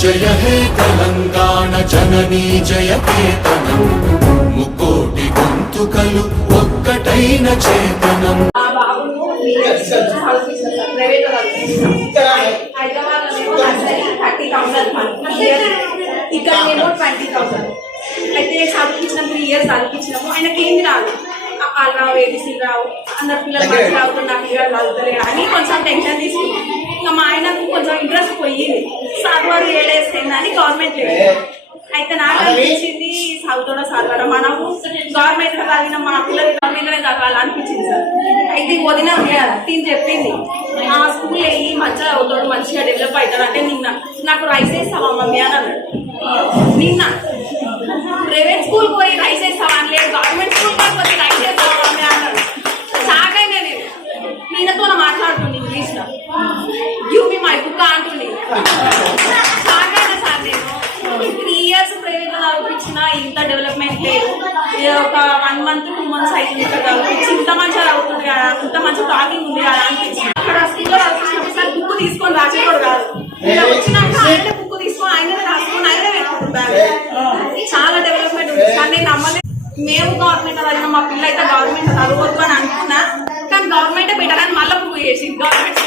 జయ హే తెలంగాణ జననీ జయ కేతనం ముక్కోటి గొంతుకలు ఒక్కటైన చేతనం. ఇక్కడ twenty thousand అయితే చదివించిన త్రీ ఇయర్స్ చదివించినాము. ఆయనకి ఏమి రాదు. వాళ్ళు రావు ఏబీసీ రావు. అందరు పిల్లలు మంచి చదువుతున్నారు నా పిల్లలు చదువుతలేరు అని కొంచెం టెన్షన్ తీసుకున్నాం ఇంకా మా ఆయనకు కొంచెం ఇంట్రెస్ట్ పోయింది చదువు ఏడేస్తుందని గవర్నమెంట్ లేదు. అయితే నాకు అనిపించింది చదువుతాడో చదవడం మనము గవర్నమెంట్లో చదివిన మన పిల్లలు గవర్నమెంట్ చదవాలి అనిపించింది సార్. అయితే వదిన ఉంది తిని చెప్పింది ఆ స్కూల్ ఈ మంచిగా చదువుతాడు మంచిగా డెవలప్ అవుతాడు అంటే నిన్న నాకు రైస్ వేస్తావా మమ్మీ? అని అన్నాడు. నిన్న. ప్రైవేట్ స్కూల్ పోయి రైస్ వేస్తావా? అని లేదు. గవర్నమెంట్ స్కూల్ పోయి రైస్ వేస్తావా మమ్మీ? అన్నాడు. సాగైనా నేను. ఈయనతో మాట్లాడుతుంది ఇంగ్లీష్లో గివ్ మీ మై బుక్ అంటుంది ఇంత డెవలప్మెంట్ లేదు. ఒక వన్ మంత్ టూ మంత్స్ అవుతుంది ఇక్కడ చదివించి ఇంత మంచిగా చదువుతుంది కదా ఇంత మంచి టాకింగ్ ఉంది కదా అనిపించింది అక్కడ స్కూల్లో చదివించినప్పుడు బుక్ తీసుకొని రాసేవాడు కాదు. ఇలా వచ్చినాక ఆయనే బుక్ తీసుకొని ఆయననే రాసుకొని ఆయనే పెట్టుకుంటారు చాలా డెవలప్మెంట్ ఉంది. కానీ నేను నమ్మలేదు. మేము గవర్నమెంట్ చదివిన మా పిల్ల అయితే గవర్నమెంట్ చదవద్దు అని అనుకున్నా. కానీ గవర్నమెంటే బెటర్ అని మళ్ళీ ప్రూవ్ చేసి గవర్నమెంట్